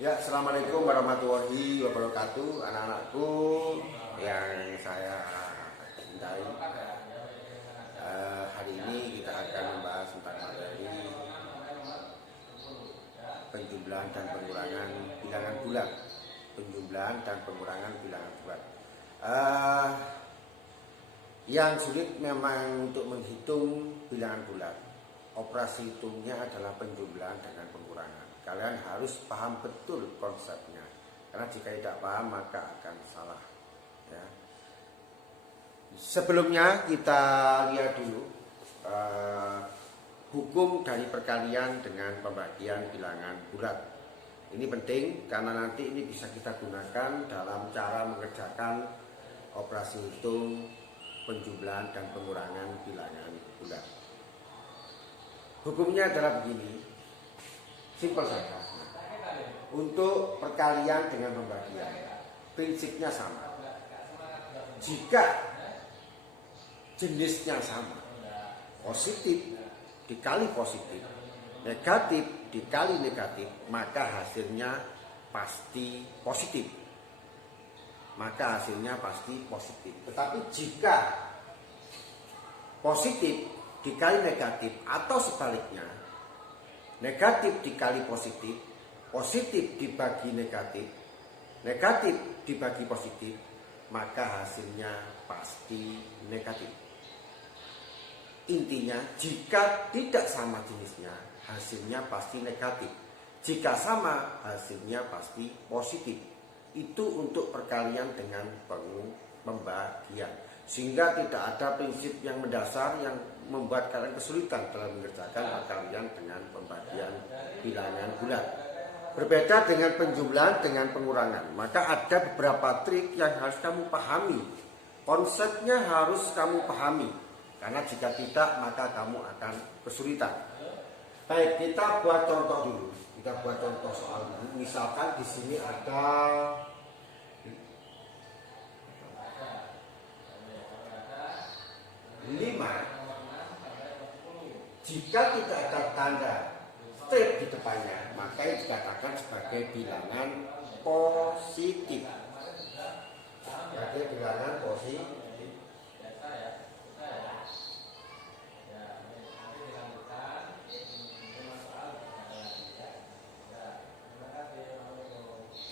Ya, assalamualaikum warahmatullahi wabarakatuh, anak-anakku yang saya cintai. Hari ini kita akan membahas tentang materi penjumlahan dan pengurangan bilangan bulat. Penjumlahan dan pengurangan bilangan bulat. Yang sulit memang untuk menghitung bilangan bulat. Operasi hitungnya adalah penjumlahan dengan pengurangan. Kalian harus paham betul konsepnya, karena jika tidak paham maka akan salah ya. Sebelumnya kita lihat dulu hukum dari perkalian dengan pembagian bilangan bulat. Ini penting karena nanti ini bisa kita gunakan dalam cara mengerjakan operasi hitung penjumlahan dan pengurangan bilangan bulat. Hukumnya adalah begini, simpel saja. Untuk perkalian dengan pembagian, prinsipnya sama. Jika jenisnya sama, positif dikali positif, negatif dikali negatif, maka hasilnya pasti positif. Tetapi jika positif dikali negatif atau sebaliknya, negatif dikali positif, positif dibagi negatif, negatif dibagi positif, maka hasilnya pasti negatif. Intinya, jika tidak sama jenisnya, hasilnya pasti negatif. Jika sama, hasilnya pasti positif. Itu untuk perkalian dengan pembagian. Sehingga tidak ada prinsip yang mendasar yang membuat kalian kesulitan dalam mengerjakan perkalian dengan pembagian bilangan bulat. Berbeda dengan penjumlahan dengan pengurangan, maka ada beberapa trik yang harus kamu pahami. Konsepnya harus kamu pahami, karena jika tidak maka kamu akan kesulitan. Baik, kita buat contoh dulu. Kita buat contoh soal ini. Misalkan di sini ada 5. Jika tidak ada tanda strip di depannya, maka ini dikatakan sebagai bilangan positif.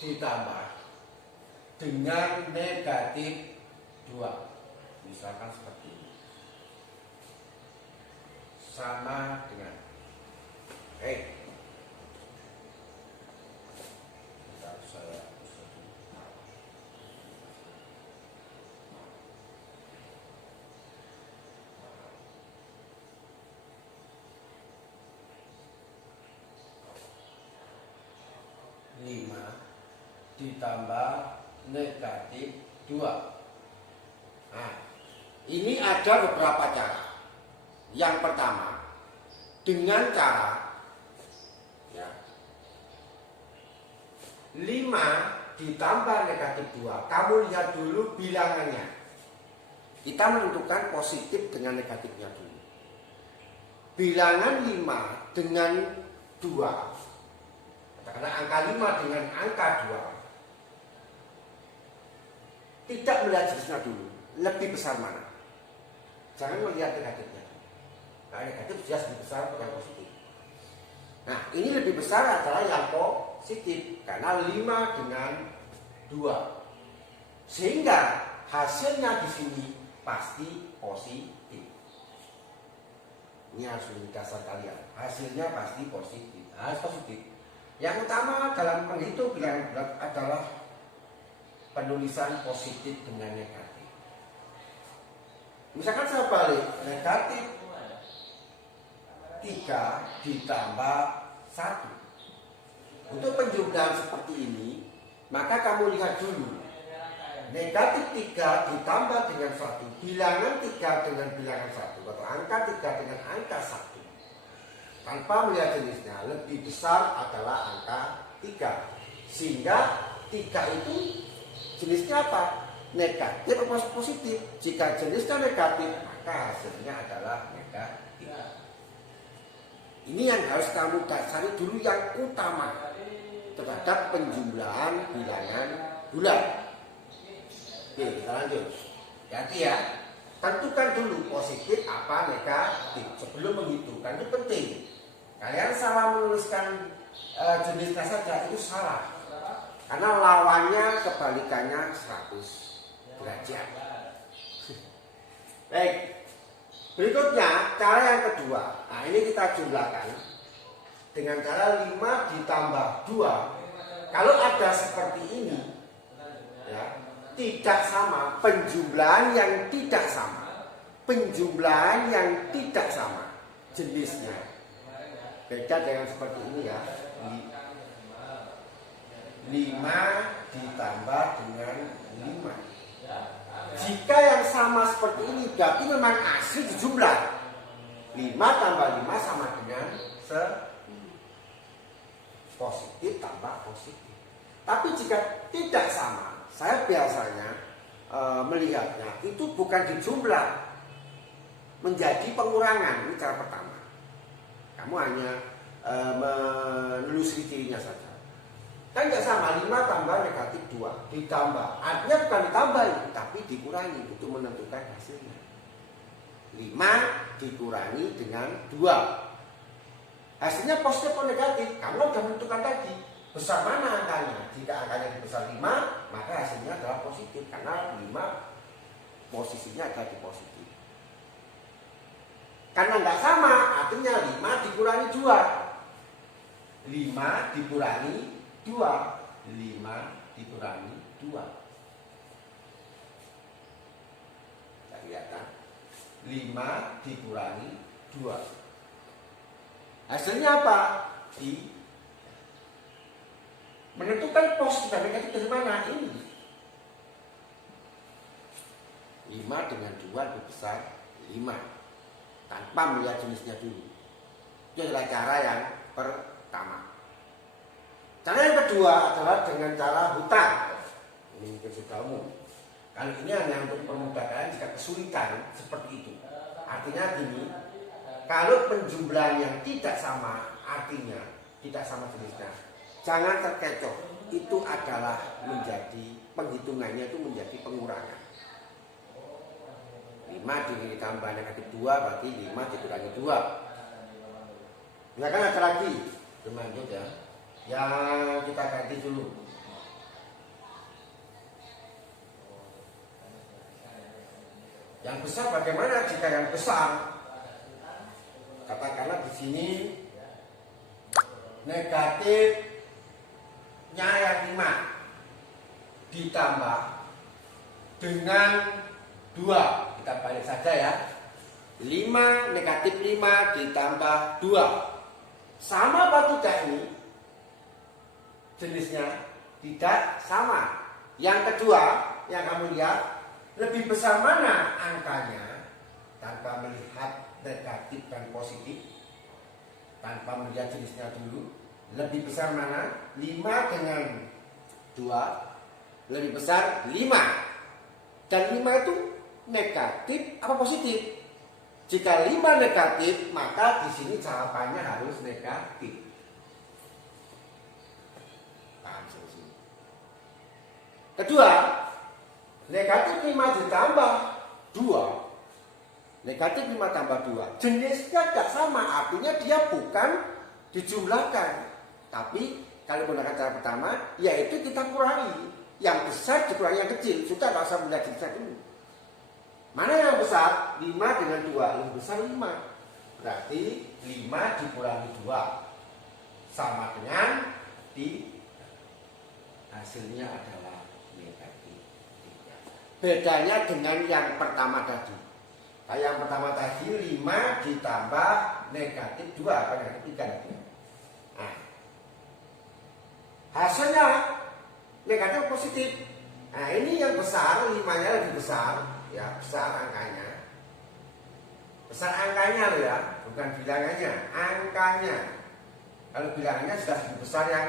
Ditambah dengan negatif 2. Misalkan seperti ini. Sama dengan saya 5 ditambah negatif 2. Nah, ini ada beberapa cara. Yang pertama, dengan cara 5 ditambah negatif 2. Kamu lihat dulu bilangannya. Kita menentukan positif dengan negatifnya dulu. Bilangan 5 dengan 2, katakanlah angka 5 dengan angka 2. Tidak melihat jenisnya dulu, lebih besar mana? Jangan melihat negatifnya. Nah, negatif jelas lebih besar yang positif. Nah, ini lebih besar adalah yang positif karena 5 dengan 2. Sehingga hasilnya di sini pasti positif. Ini harus menjadi dasar kalian. Hasilnya pasti positif. Harus positif. Yang utama dalam menghitung bilangan bulat adalah penulisan positif dengan negatif. Misalkan saya balik, negatif 3 ditambah 1. Untuk penjumlahan seperti ini, maka kamu lihat dulu. Negatif 3 ditambah dengan 1. Bilangan 3 dengan bilangan 1. Atau angka 3 dengan angka 1. Tanpa melihat jenisnya, lebih besar adalah angka 3. Sehingga 3 itu jenisnya apa? Negatif atau positif. Jika jenisnya negatif, maka hasilnya adalah negatif. Ini yang harus kamu dasari dulu yang utama. Coba. terhadap penjumlahan bilangan bulan. Oke, kita lanjut. Hati ya. Tentukan dulu positif apa negatif sebelum menghitungkan, itu penting. Kalian salah menuliskan jenisnya saja itu salah. Karena lawannya kebalikannya 100 derajat. Baik. Berikutnya cara yang kedua. Nah, ini kita jumlahkan dengan cara 5 ditambah 2. Kalau ada seperti ini ya, tidak sama, penjumlahan yang tidak sama, penjumlahan yang tidak sama jenisnya, beda dengan seperti ini ya, 5 ditambah dengan 5. Jika yang sama seperti ini berarti memang asli dijumlah, 5 tambah 5 sama dengan positif tambah positif. Tapi jika tidak sama, saya biasanya melihatnya itu bukan dijumlah, menjadi pengurangan. Ini cara pertama. Kamu hanya menelusuri cirinya saja. Kan nggak sama, 5 tambah negatif 2 ditambah. Artinya bukan ditambah, tapi dikurangi untuk menentukan hasilnya. 5 dikurangi dengan 2. Hasilnya positif atau negatif, kamu sudah menentukan tadi. Besar mana angkanya? Jika angkanya besar 5, maka hasilnya adalah positif. Karena 5 posisinya ada di positif. Karena nggak sama, artinya 5 dikurangi 2. 5 dikurangi 2. 5 dikurangi 2. Kita lihat kan? 5 dikurangi 2. Hasilnya apa? Menentukan positif dan negatif dari mana? Ini 5 dengan 2 lebih besar 5, tanpa melihat jenisnya dulu. Itu adalah cara yang pertama. Cara yang kedua adalah dengan cara hutang. Ini mungkin sudah umum. Kali ini hanya untuk memudahkan jika kesulitan seperti itu. Artinya gini, kalau penjumlahan yang tidak sama, artinya tidak sama jenisnya, jangan terkecoh. Itu adalah menjadi penghitungannya itu menjadi pengurangan. 5 ditambah negatif 2 berarti 5 dikurangi 2. Misalkan ada lagi, lanjut ya. Yang kita ganti dulu. Yang besar bagaimana jika yang besar? Katakanlah di sini negatifnya yang 5 ditambah dengan 2. Kita balik saja ya. 5 negatif 5 ditambah 2. Sama apa tidak ini? Jenisnya tidak sama. Yang kedua yang kamu lihat, lebih besar mana angkanya tanpa melihat negatif dan positif, tanpa melihat jenisnya dulu. Lebih besar mana? 5 dengan 2 lebih besar 5. Dan 5 itu negatif apa positif? Jika 5 negatif, maka di sini jawabannya harus negatif. Kedua, negatif 5 ditambah 2. Negatif 5 tambah 2. Jenisnya tidak sama, artinya dia bukan dijumlahkan. Tapi kalau menggunakan cara pertama, yaitu kita kurangi. Yang besar dikurangi yang kecil. Sudah tidak usah melihat jenisnya dulu. Mana yang besar? 5 dengan 2. Lebih besar 5. Berarti 5 dikurangi 2 sama dengan hasilnya adalah negatif 3. Bedanya dengan yang pertama tadi. Yang pertama tadi 5 ditambah negatif 2, apa negatif 3. Nah, hasilnya negatif positif. Nah, ini yang besar, 5-nya lebih besar, ya besar angkanya. Besar angkanya loh ya, bukan bilangannya, angkanya. Kalau bilangannya sudah lebih besar yang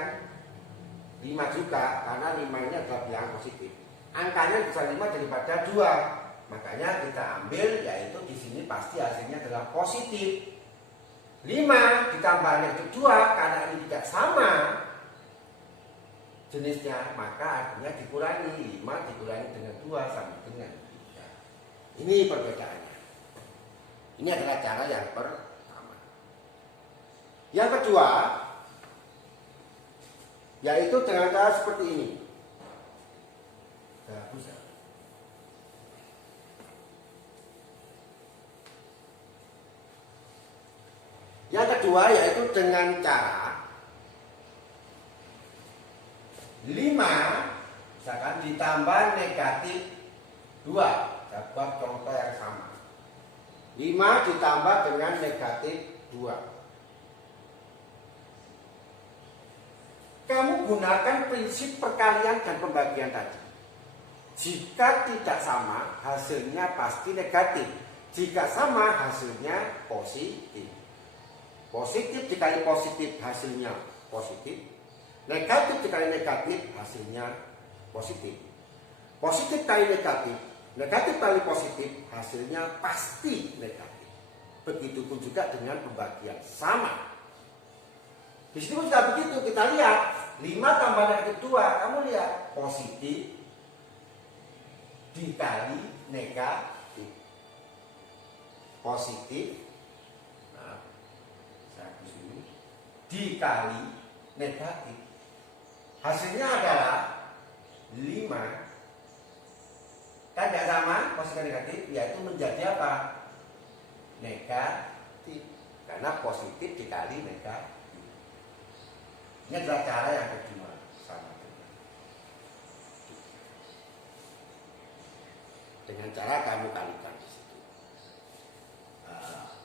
5 juga, karena 5 ini adalah bilangan positif. Angkanya besar 5 daripada 2. Makanya kita ambil, yaitu di sini pasti hasilnya adalah positif. 5 ditambah negatif 2 karena ini tidak sama. jenisnya, maka akhirnya dikurangi 5 dikurangi dengan 2 sama dengan 3. Ini perbedaannya. Ini adalah cara yang pertama. Yang kedua, yaitu dengan cara seperti ini. Yang kedua yaitu dengan cara 5 misalkan ditambah negatif 2. Dapat contoh yang sama. 5 ditambah dengan negatif 2. Kamu gunakan prinsip perkalian dan pembagian tadi. Jika tidak sama, hasilnya pasti negatif. Jika sama, hasilnya positif. Positif dikali positif, hasilnya positif. Negatif dikali negatif, hasilnya positif. Positif kali negatif, negatif kali positif, hasilnya pasti negatif. Begitupun juga dengan pembagian sama. Di sini pun juga begitu, kita lihat 5 tambah negatif 2, kamu lihat positif dikali negatif. Positif dikali negatif, hasilnya adalah 5. Kan tidak sama positif dan negatif, yaitu menjadi apa? Negatif, karena positif dikali negatif. Ini adalah cara yang kedua, sama dengan cara kamu kalikan di situ.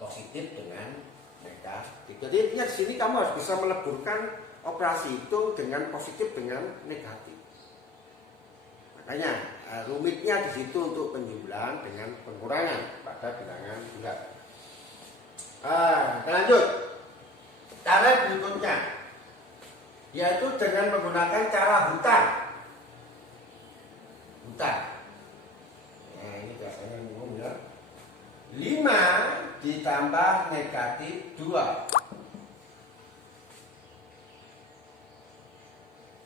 Positif dengan negatif. Jadi intinya di sini kamu harus bisa meleburkan operasi itu dengan positif dengan negatif. Makanya rumitnya di situ untuk penjumlahan dengan pengurangan pada bilangan bulat. Kita lanjut. Cara berikutnya yaitu dengan menggunakan cara hutan. Hutan. Nah, ini biasanya ngomong ya. 5 ditambah negatif 2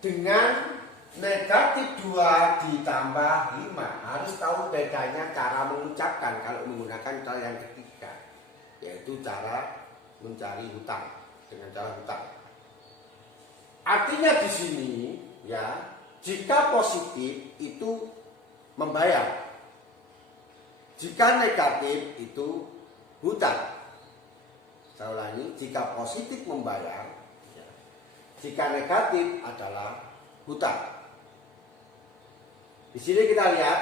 dengan negatif 2 ditambah 5. Harus tahu bedanya cara mengucapkan kalau menggunakan cara yang ketiga, yaitu cara mencari hutang dengan cara hutang. Artinya di sini ya, jika positif itu membayar, jika negatif itu hutang. Saya ulangi, jika positif membayar, ya. Jika negatif adalah hutang. Di sini kita lihat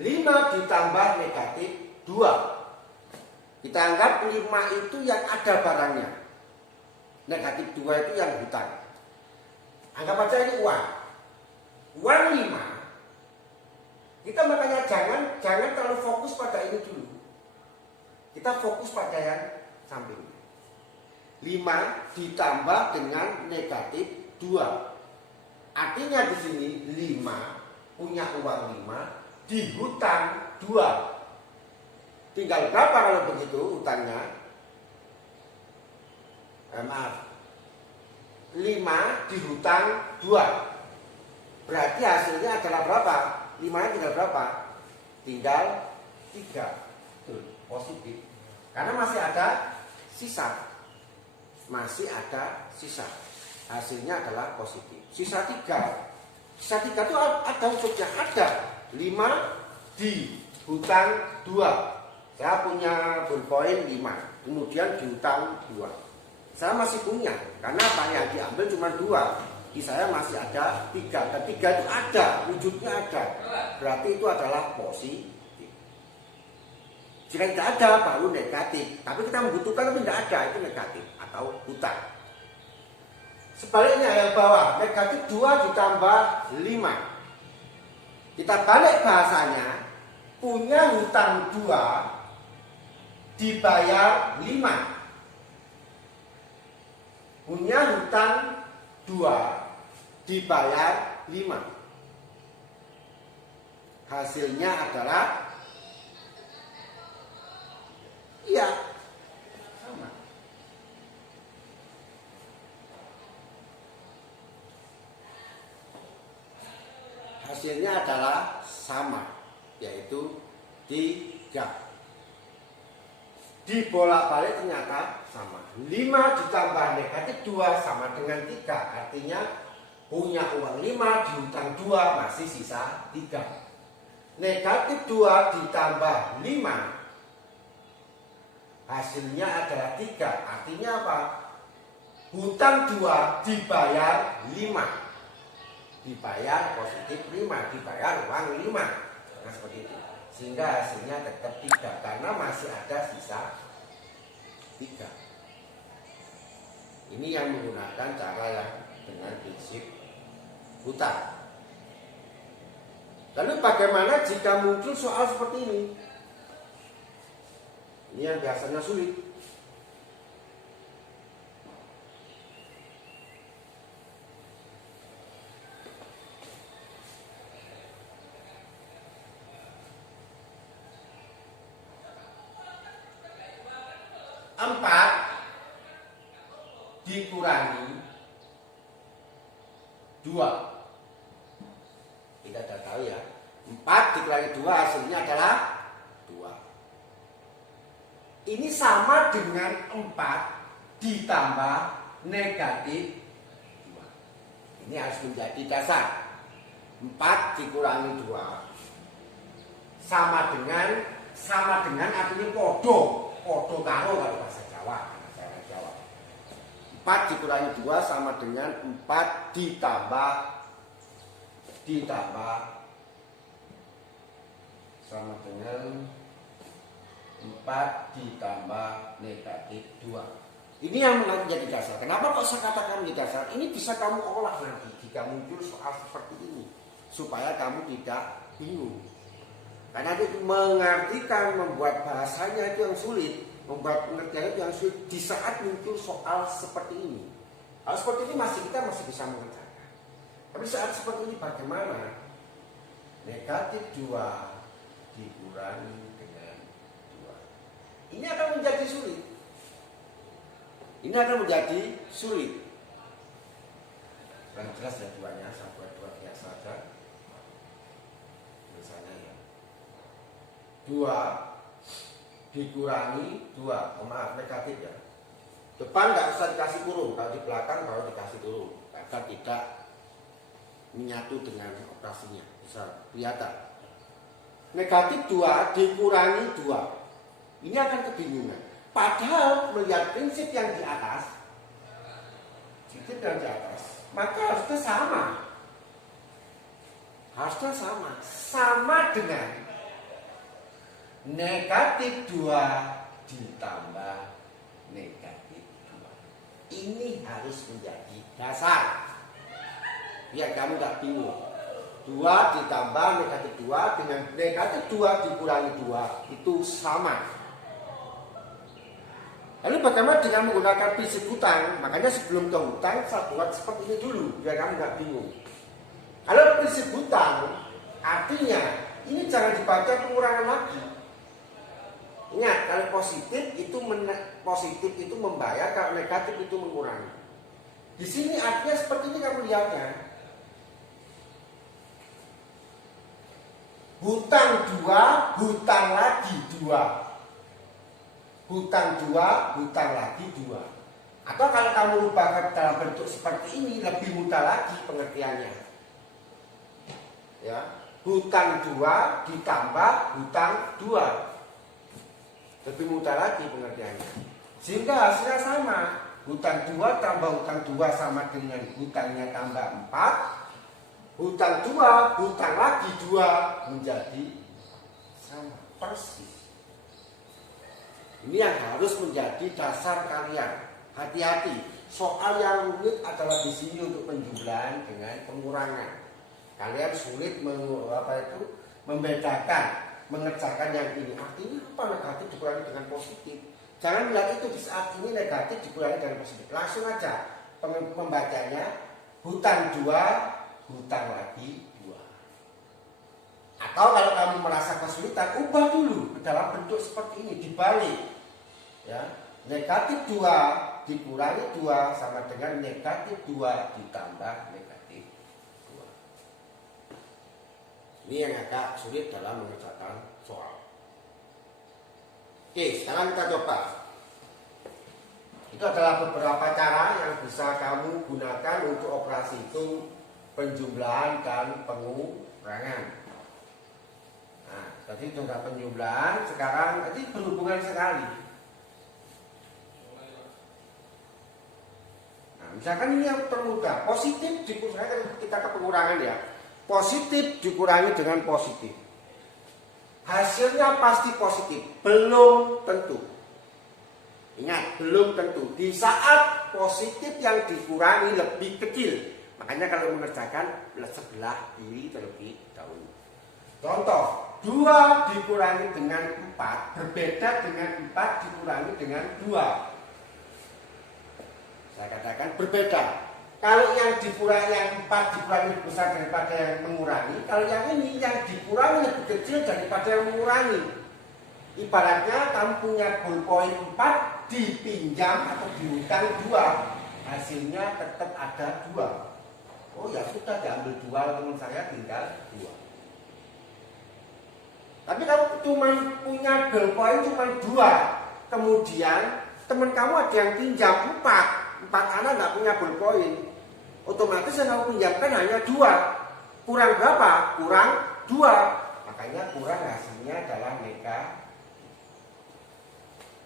5 ditambah negatif 2. Kita anggap 5 itu yang ada barangnya, negatif 2 itu yang hutang. Anggap aja ini uang. Uang 5. Kita makanya jangan terlalu fokus pada ini dulu. Kita fokus pada yang samping. 5 ditambah dengan negatif 2. Artinya di sini 5 punya uang 5 dihutang 2. Tinggal berapa kalau begitu hutangnya? 5 dihutang 2. Berarti hasilnya adalah berapa? 5-nya tinggal berapa? Tinggal 3. Tuh, positif. Karena masih ada sisa. Masih ada sisa. Hasilnya adalah positif. Sisa 3. Sisa 3 itu ada unsurnya, ada. 5 dihutang 2. Saya punya ballpoint 5, kemudian dihutang 2. Saya masih punya, karena apa yang diambil cuma 2. Di saya masih ada 3, dan 3 itu ada, wujudnya ada. Berarti itu adalah positif. Jika tidak ada, baru negatif. Tapi kita membutuhkan tapi tidak ada, itu negatif atau hutang. Sebaliknya yang bawah, negatif 2 ditambah 5. Kita balik bahasanya, punya hutang 2 dibayar 5. Punya hutang 2 dibayar 5. Hasilnya adalah iya, sama. hasilnya adalah sama, yaitu 3. Dibolak-balik ternyata sama. 5 ditambah negatif 2 sama dengan 3. Artinya punya uang 5, dihutang 2, masih sisa 3. Negatif 2 ditambah 5, hasilnya adalah 3. Artinya apa? Hutang 2 dibayar 5. Dibayar positif 5, dibayar uang 5. Nah seperti itu. Sehingga hasilnya tetap 3 karena masih ada sisa 3. Ini yang menggunakan cara yang dengan prinsip hutang. Lalu bagaimana jika muncul soal seperti ini? Ini yang biasanya sulit. Empat dikurangi 2. Kita sudah tahu ya. 4 dikurangi 2 hasilnya adalah 2. Ini sama dengan 4 ditambah negatif 2. Ini harus menjadi dasar. 4 dikurangi 2 sama dengan artinya podo karo kalau bahasa Jawa. 4 dikurangi 2 sama dengan 4 ditambah sama dengan 4 ditambah negatif 2. Ini yang menjadi dasar. Kenapa kok saya katakan menjadi dasar? Ini bisa kamu olah nanti jika muncul soal seperti ini, supaya kamu tidak bingung. Karena itu mengartikan, membuat bahasanya itu yang sulit, membuat pengertiannya itu yang sulit di saat muncul soal seperti ini. Kalau seperti ini kita masih bisa mengerjakan. Tapi saat seperti ini bagaimana? Negatif 2 dikurangi dengan 2. Ini akan menjadi sulit. Ini akan menjadi sulit. Yang jelas ya duanya, saya buat 2 biasa saja. Misalnya ya. 2 dikurangi 2, maaf negatif ya. Depan nggak usah dikasih kurung, kalau di belakang baru dikasih kurung agar tidak menyatu dengan operasinya, bisa kelihatan. Negatif 2 dikurangi 2, ini akan kebingungan. Padahal melihat prinsip yang di atas, maka harusnya sama dengan negatif 2 ditambah negatif 2. Ini harus menjadi dasar biar kamu gak bingung. 2 ditambah negatif 2 dengan negatif 2 dikurangi 2 itu sama. Lalu bagaimana dengan menggunakan prinsip hutang? Makanya sebelum ke hutang saya buat seperti ini dulu biar kamu gak bingung. Kalau prinsip hutang artinya ini jangan dibaca pengurangan lagi. Ingat, kalau positif itu membayar, kalau negatif itu mengurangi. Di sini artinya seperti ini kamu lihatnya. Hutang 2, hutang lagi 2. Hutang 2, hutang lagi 2. Atau kalau kamu rubah dalam bentuk seperti ini, lebih mudah lagi pengertiannya. Ya, hutang 2 ditambah hutang 2. Lebih mudah lagi pengertiannya. Sehingga hasilnya sama. Hutang 2 tambah hutang 2 sama dengan hutangnya tambah 4. Hutang 2, hutang lagi 2 menjadi sama persis. Ini yang harus menjadi dasar kalian. Hati-hati. Soal yang rumit adalah di sini untuk penjumlahan dengan pengurangan. Kalian sulit membedakan, mengerjakan yang ini. Artinya apa negatif dikurangi dengan positif? Jangan melihat itu di saat ini negatif dikurangi dengan positif. Langsung aja membacanya hutang 2, hutang lagi 2. Atau kalau kamu merasa kesulitan, ubah dulu dalam bentuk seperti ini, dibalik. Ya, negatif 2 dikurangi 2 sama dengan negatif 2 ditambah negatif 2. Ini yang agak sulit dalam mengerjakan soal. Oke, sekarang kita coba. Itu adalah beberapa cara yang bisa kamu gunakan untuk operasi hitung penjumlahan dan pengurangan. Nah, tadi sudah penjumlahan, sekarang tadi berhubungan sekali. Nah, misalkan ini yang termudah, positif dikurangi, kita ke pengurangan ya. Positif dikurangi dengan positif. Hasilnya pasti positif, belum tentu. Ingat, belum tentu. Di saat positif yang dikurangi lebih kecil. Makanya kalau mengerjakan sebelah kiri terlebih dahulu. Contoh, 2 dikurangi dengan 4 berbeda dengan 4 dikurangi dengan 2. Saya katakan berbeda. Kalau yang dikurangi, yang 4 dikurangi lebih besar daripada yang mengurangi. Kalau yang ini yang dikurangi lebih kecil daripada yang mengurangi. Ibaratnya kamu punya ballpoint 4 dipinjam atau dihutang 2, hasilnya tetap ada 2. Oh ya sudah, diambil 2, teman saya tinggal 2. Tapi kamu cuma punya ballpoint cuma 2, kemudian teman kamu ada yang pinjam 4 anak nggak punya ballpoint, otomatis yang kamu pinjamkan hanya 2. Kurang berapa? Kurang 2. Makanya kurang, hasilnya adalah negatif.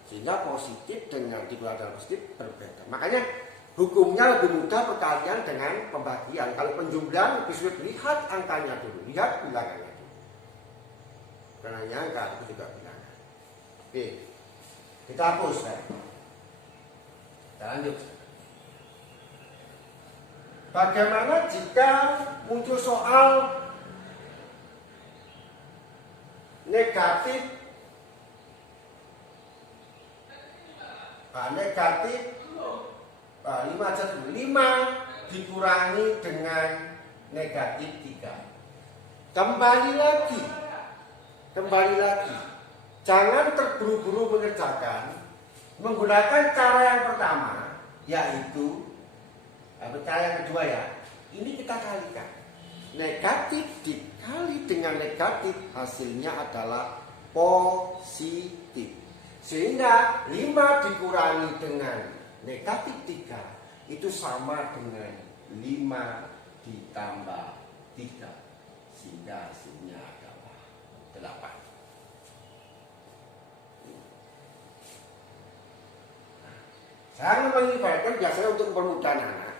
Sehingga positif dengan dikurangi dengan positif berbeda. Makanya hukumnya lebih mudah perkalian dengan pembagian. Kalau penjumlahan lebih sulit, lihat angkanya dulu, lihat bilangannya dulu. Bukan hanya angka, itu juga bilangan. Oke, kita hapus ya. Kita lanjut. Bagaimana jika muncul soal negatif? Negatif 5 aja dulu. 5 dikurangi dengan negatif 3. Kembali lagi. Jangan terburu-buru mengerjakan. Menggunakan cara yang pertama, yaitu cara yang kedua ya. Ini kita kalikan. Negatif dikali dengan negatif, hasilnya adalah positif. Sehingga 5 dikurangi dengan negatif 3 itu sama dengan 5 ditambah 3. Sehingga hasilnya adalah 8. Saya mengibaratkan biasanya untuk mempermudah anak.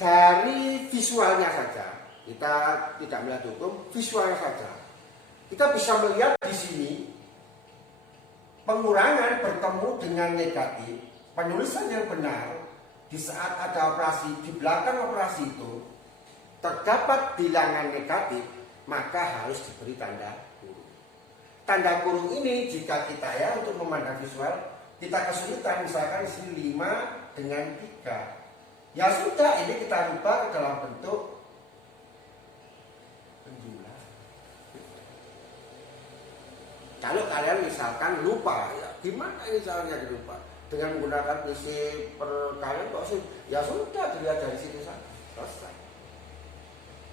Dari visualnya saja, kita tidak melihat hukum, visualnya saja. Kita bisa melihat di sini pengurangan bertemu dengan negatif. Penulisan yang benar di saat ada operasi, di belakang operasi itu terdapat bilangan negatif, maka harus diberi tanda kurung. Tanda kurung ini jika kita ya untuk memandang visual, kita kesulitan misalkan di sini 5 dengan 3. Ya sudah, ini kita rubah ke dalam bentuk penjumlah. Kalau kalian misalkan lupa, ya gimana ini caranya dilupa? Dengan menggunakan prinsip perkalian kok sih? Ya sudah, dilihat dari sini saja, selesai.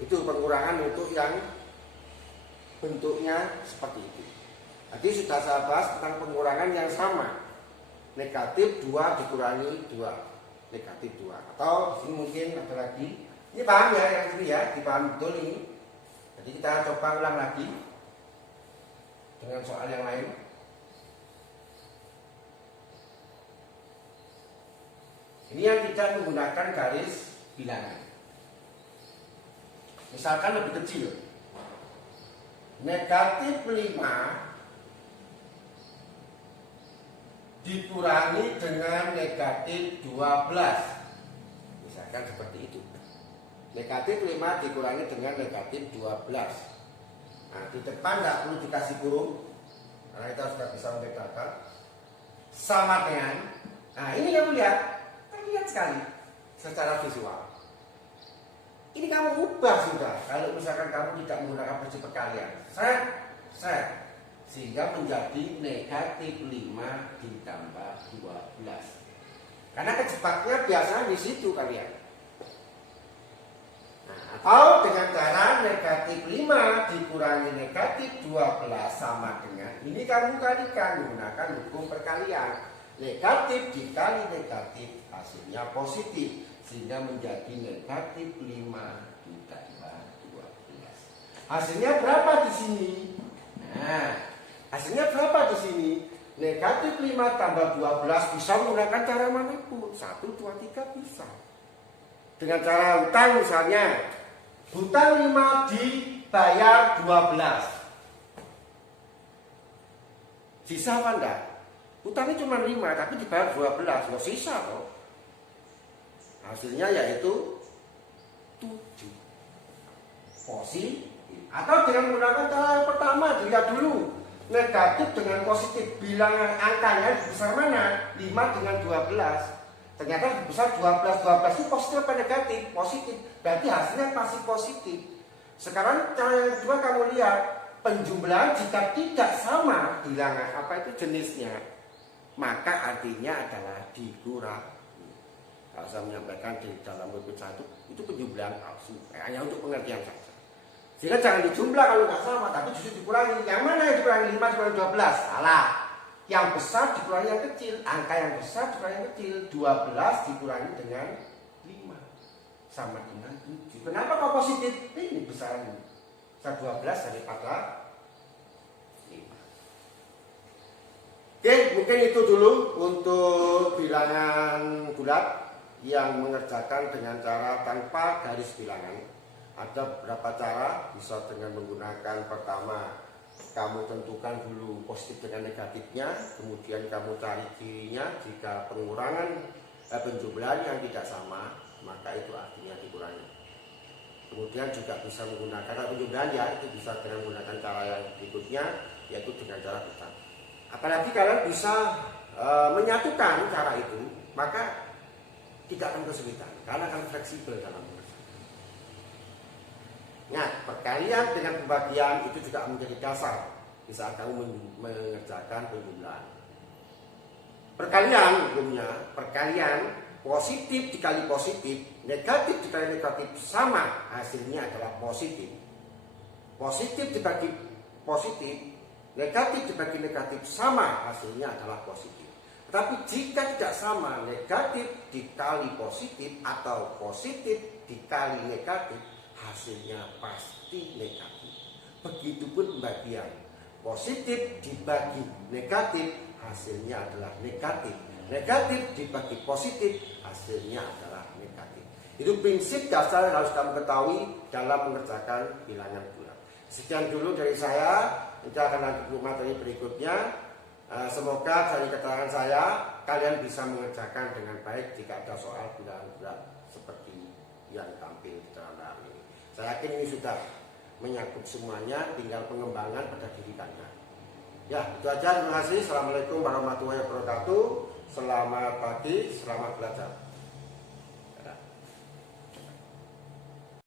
Itu pengurangan untuk yang bentuknya seperti itu. Tadi sudah saya bahas tentang pengurangan yang sama. Negatif 2 dikurangi 2, negatif 2. Atau ini mungkin ada lagi. Ini paham ya yang ini ya, dipaham betul ini. Jadi kita coba ulang lagi dengan soal yang lain. Ini yang tidak menggunakan garis bilangan. Misalkan lebih kecil, negatif 5 dikurangi dengan negatif 12. Misalkan seperti itu. Negatif 5 dikurangi dengan negatif 12. Nah, di depan nggak perlu dikasih kurung, karena kita sudah bisa membedakan. Sama dengan, nah ini kamu lihat, terlihat sekali secara visual. Ini kamu ubah sudah. Kalau misalkan kamu tidak menggunakan prinsip perkalian, set, sehingga menjadi negatif 5 ditambah 12. Karena kejebaknya biasanya di situ kalian. Atau dengan cara negatif 5 dikurangi negatif 12 sama dengan, ini kamu kalikan menggunakan hukum perkalian. Negatif dikali negatif hasilnya positif, sehingga menjadi negatif 5 ditambah 12. Hasilnya berapa di sini? Nah, hasilnya berapa di sini? Negatif 5 tambah 12 bisa menggunakan cara manapun. 1, 2, 3 bisa. Dengan cara hutang misalnya, hutang 5 dibayar 12. Sisa apa enggak? Hutangnya cuma 5 tapi dibayar 12, ya sisa kok. Hasilnya yaitu 7. Positif. Atau dengan menggunakan cara yang pertama, dilihat dulu. Negatif dengan positif, bilangan angkanya besar mana? 5 dengan 12. Ternyata besar 12, 12 itu positif apa negatif? Positif. Berarti hasilnya pasti positif. Sekarang cara yang kedua kamu lihat, penjumlahan jika tidak sama bilangan apa itu jenisnya, maka artinya adalah dikurangi. Kalau saya menyampaikan di dalam WP1 itu penjumlahan palsu, hanya untuk pengertian saja. Sehingga jangan dijumlah kalau nggak sama, tapi justru dikurangi. Yang mana yang dikurangi 5 dikurangi 12? Salah. Yang besar dikurangi yang kecil. Angka yang besar dikurangi yang kecil. 12 dikurangi dengan 5 sama dengan 7. Kenapa kok positif? Ini besaran ini. Besar 12 daripada 5. Oke, mungkin itu dulu untuk bilangan bulat yang mengerjakan dengan cara tanpa garis bilangan. Ada beberapa cara, bisa dengan menggunakan pertama, kamu tentukan dulu positif dengan negatifnya, kemudian kamu cari cirinya. Jika pengurangan penjumlahan yang tidak sama, maka itu artinya dikurangi. Kemudian juga bisa menggunakan penjumlahan ya, itu bisa dengan menggunakan cara yang berikutnya, yaitu dengan cara hutang. Apalagi kalian bisa menyatukan cara itu, maka tidak akan kesulitan, karena akan fleksibel dalam mengerjakan. Nah, perkalian dengan pembagian itu juga menjadi dasar di saat kamu mengerjakan penjumlahan. Perkalian hukumnya, perkalian positif dikali positif, negatif dikali negatif sama, hasilnya adalah positif. Positif dibagi positif, negatif dibagi negatif sama, hasilnya adalah positif. Tapi jika tidak sama, negatif dikali positif atau positif dikali negatif, hasilnya pasti negatif. Begitupun pembagian, positif dibagi negatif, hasilnya adalah negatif. Negatif dibagi positif, hasilnya adalah negatif. Itu prinsip dasar yang harus kamu ketahui dalam mengerjakan bilangan bulat. Sekian dulu dari saya. Kita akan lanjut ke materi berikutnya. Semoga dari keterangan saya kalian bisa mengerjakan dengan baik jika ada soal bilangan bulat seperti yang tampil di dalam hari ini. Saya yakin ini sudah menyangkut semuanya, tinggal pengembangan pada diri kalian. Ya, itu aja. Terima kasih. Assalamualaikum warahmatullahi wabarakatuh. Selamat pagi, selamat belajar.